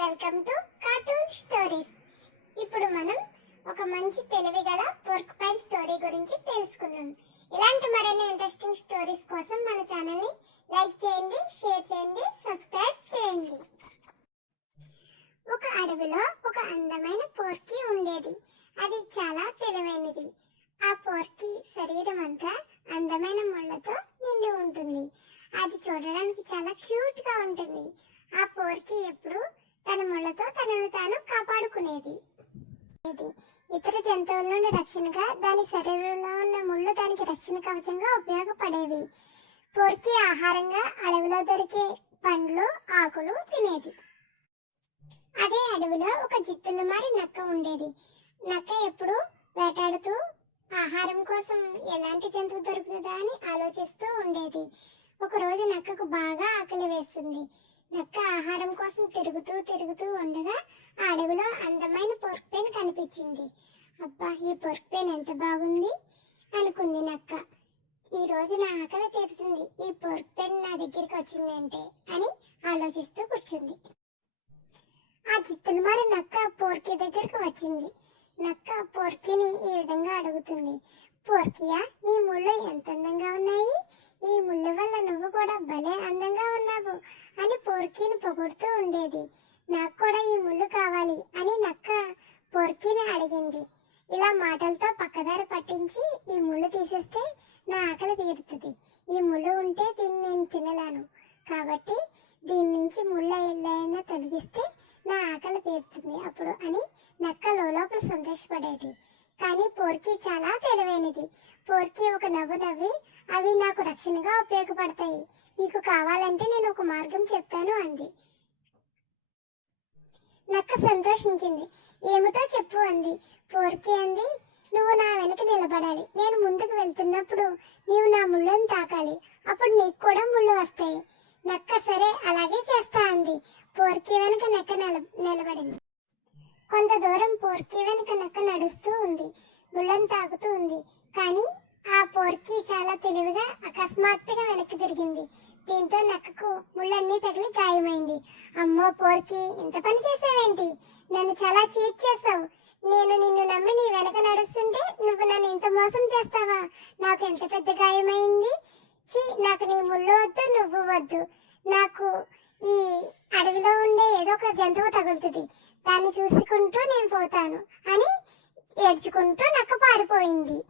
Welcome to cartoon stories. ఇప్పుడు మనం ఒక మంచి తెలివిగల పోర్క్పైన్ స్టోరీ గురించి తెలుసుకుందాం. ఇలాంటి మరిన్ని ఇంట్రెస్టింగ్ స్టోరీస్ కోసం మన ఛానల్ ని లైక్ చేయండి, షేర్ చేయండి, సబ్స్క్రైబ్ చేయండి. ఒక అడవిలో ఒక అందమైన పోర్కీ ఉండేది. అది చాలా తెలివైనది. ఆ పోర్కీ శరీరం అంతా అందమైన ముళ్ళతో నిండి ఉంటుంది. అది చూడడానికి చాలా క్యూట్ గా ఉంటుంది. ఆ పోర్కీ ఎప్పుడు తన ముళ్ళతో తనను తాను కాపాడుకునేది. ఇతర జంతువుల నుండి రక్షణగా దాని శరీరంలో ఉన్న ముళ్ళు దానికి రక్షణ కవచంగా ఉపయోగపడేవి. పోర్కీ ఆహారంగా అడవిలో దొరికే పండ్లు, ఆకులు తినేది. అదే అడవిలో ఒక జిత్తులమారి నక్క ఉండేది. నక్క ఎప్పుడు వేటాడుతూ ఆహారం కోసం ఎలాంటి జంతువు దొరుకుతుందా అని ఆలోచిస్తూ ఉండేది. ఒకరోజు నక్కకు బాగా ఆకలి వేస్తుంది. నక్క ఆహారం కోసం తిరుగుతూ ఉండగా ఆ అడవిలో అందమైన పోర్క్పైన్ కనిపించింది. అబ్బా, ఈ పోర్క్పైన్ ఎంత బాగుంది అనుకుంది నక్క. ఈ రోజు నా ఆకలి తీరుతుంది, ఈ పోర్క్పైన్ నా దగ్గరికి వచ్చిందంటే అని ఆలోచిస్తూ కూర్చుంది. ఆ జిత్తులమారి నక్క పోర్కీ దగ్గరకు వచ్చింది. నక్క పోర్కీని ఈ విధంగా అడుగుతుంది. పోర్కియా, నీ ముళ్ళు ఎంత అందంగా ఉన్నాయి, ఈ ముళ్ళు వల్ల నువ్వు కూడా భలే అందంగా ఉన్నావు అని పోర్కీని పొగుడుతూ ఉండేది. నాకు కూడా ఈ ముళ్ళు కావాలి అని నక్క పోర్కీని అడిగింది. ఇలా మాటలతో పక్కదారి పట్టించి ఈ ముళ్ళు తీసేస్తే నా ఆకలి తీరుతుంది, ఈ ముళ్ళు ఉంటే దీన్ని నేను తినలేను, కాబట్టి దీని నుంచి ముళ్ళ ఎల్లైనా తొలగిస్తే నా ఆకలి తీరుతుంది అప్పుడు అని నక్క లోపల సంతోషపడేది. కానీ పోర్కీ చాలా తెలివైనది. పోర్కీ ఒక నవ్వు నవ్వి, అవి నాకు రక్షణగా ఉపయోగపడతాయి, నీకు కావాలంటే నేను ఒక మార్గం చెప్తాను అంది. నక్క సంతోషించింది. ఏమిటో చెప్పు అంది. పోర్కీ అంది, నువ్వు నా వెనక నిలబడాలి, నేను ముందుకు వెళ్తున్నప్పుడు నీవు నా ముళ్ళను తాకాలి, అప్పుడు నీకు కూడా ముళ్ళు వస్తాయి. నక్క సరే అలాగే చేస్తా అంది. పోర్కీ వెనక నక్క నిలబడింది. కొంత దూరం పోర్కీ వెనక నక్క నడుస్తూ ఉంది, ముళ్ళను తాకుతూ ఉంది. కానీ ఆ పోర్కీ చాలా తెలివిగా అకస్మాత్తుగా వెనక్కి తిరిగింది. దీంతో నక్కకు ముళ్ళన్నీ తగిలి గాయమైంది. అమ్మో పోర్కీ, ఇంత పని చేసావేంటి, నన్ను చాలా చీట్ చేసావు, నేను నిన్ను నమ్మి నీ వెనక నడుస్తుంటే నువ్వు నన్ను ఇంత మోసం చేస్తావా, నాకు ఎంత పెద్ద గాయమైంది, నాకు నీ ముళ్ళు వద్దు, నువ్వు వద్దు, నాకు ఈ అడవిలో ఉండే ఏదో ఒక జంతువు తగులుతుంది, దాన్ని చూసుకుంటూ నేను పోతాను అని ఏడ్చుకుంటూ నక్క పారిపోయింది.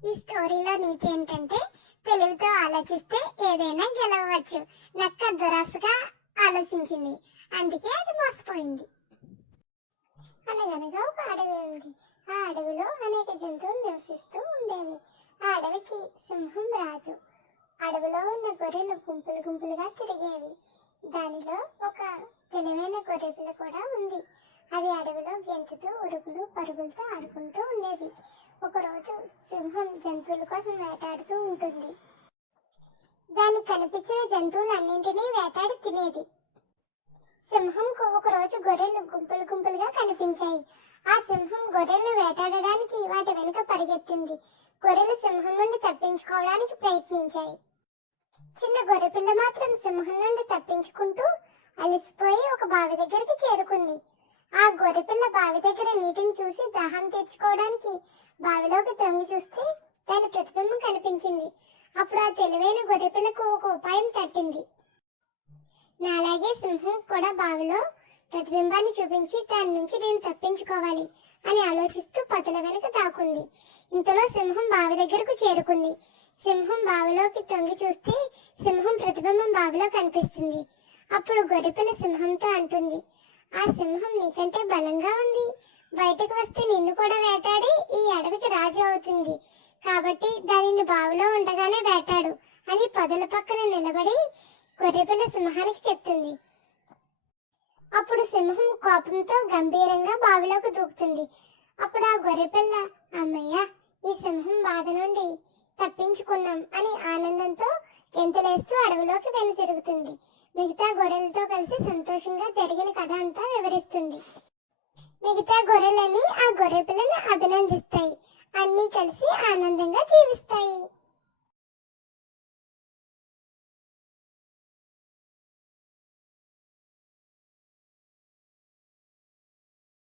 ఈ స్టోరీలో నీతి ఏంటంటే తెలివితో ఆలోచిస్తే ఏదైనా గెలవచ్చు. నక్క దురాశగా ఆలోచించింది, అందుకే అది మోసపోయింది. అనగనగా ఒక అడవి ఉంది. ఆ అడవిలో అనేక జంతువులు నివసిస్తూ ఉండేవి. ఆ అడవికి సింహం రాజు. అడవిలో ఉన్న గొర్రెలు గుంపులు గుంపులుగా తిరిగేవి. దానిలో ఒక తెలివైన గొర్రెపిల్ల కూడా ఉంది. అది అడవిలో గెంతుతూ ఉరుగులు పరుగులతో ఆడుకుంటూ ఉండేది. ఒకరోజు సింహం జంతువుల కోసం వేటాడుతూ ఉంటుంది. దానికి కనిపించిన జంతువులన్నింటినీ వేటాడి తినేది. సింహంకు ఒకరోజు గొర్రెలు గుంపులు గుంపులుగా కనిపించాయి. ఆ సింహం గొర్రెలను వేటాడడానికి వాటి వెనుక పరిగెత్తింది. గొర్రెలు సింహం నుండి తప్పించుకోవడానికి ప్రయత్నించాయి. చిన్న గొర్రెపిల్ల మాత్రం సింహం నుండి తప్పించుకుంటూ అలసిపోయి ఒక బావి దగ్గరికి చేరుకుంది. ఆ గొర్రెపిల్ల బావి దగ్గర నీటిని చూసి దాహం తీర్చుకోవడానికి బావిలోకి తొంగి చూస్తే దాని ప్రతిబింబం కనిపించింది. అప్పుడు ఆ తెలివైన గొర్రెపిల్లకు ఒక ఉపాయం తట్టింది. నాలాగే సింహం కూడా బావిలో ప్రతిబింబాన్ని చూపించి దాని నుంచి నేను తప్పించుకోవాలి అని ఆలోచిస్తూ పొదల వెనుక దాక్కుంది. ఇంతలో సింహం బావి దగ్గరకు చేరుకుంది. సింహం బావిలోకి తొంగి చూస్తే సింహం ప్రతిబింబం బావిలో కనిపిస్తుంది. అప్పుడు గొర్రెపిల్ల సింహంతో అంటుంది, ఆ సింహం నీకంటే బలంగా ఉంది, బయటకు వస్తే నిన్ను కూడా వేటాడి ఈ అడవికి రాజు అవుతుంది, కాబట్టి దానిని బావిలో ఉండగానే వేటాడు అని పొదల పక్కన నిలబడి గొర్రెపిల్ల సింహానికి చెప్తుంది. అప్పుడు సింహం కోపంతో గంభీరంగా బావిలోకి దూకుతుంది. అప్పుడు ఆ గొర్రెపిల్ల, అమ్మయ్య, ఈ సింహం బాధ నుండి తప్పించుకున్నాం అని ఆనందంతో గెంతులేస్తూ అడవిలోకి వెను తిరుగుతుంది. మిగతా గొర్రెలతో కలిసి సంతోషంగా జరిగిన కథ అంతా వివరిస్తుంది. మిగతా గొర్రెలని ఆ గొర్రెపిల్లను అభినందిస్తాయి. అన్నీ కలిసి ఆనందంగా జీవిస్తాయి.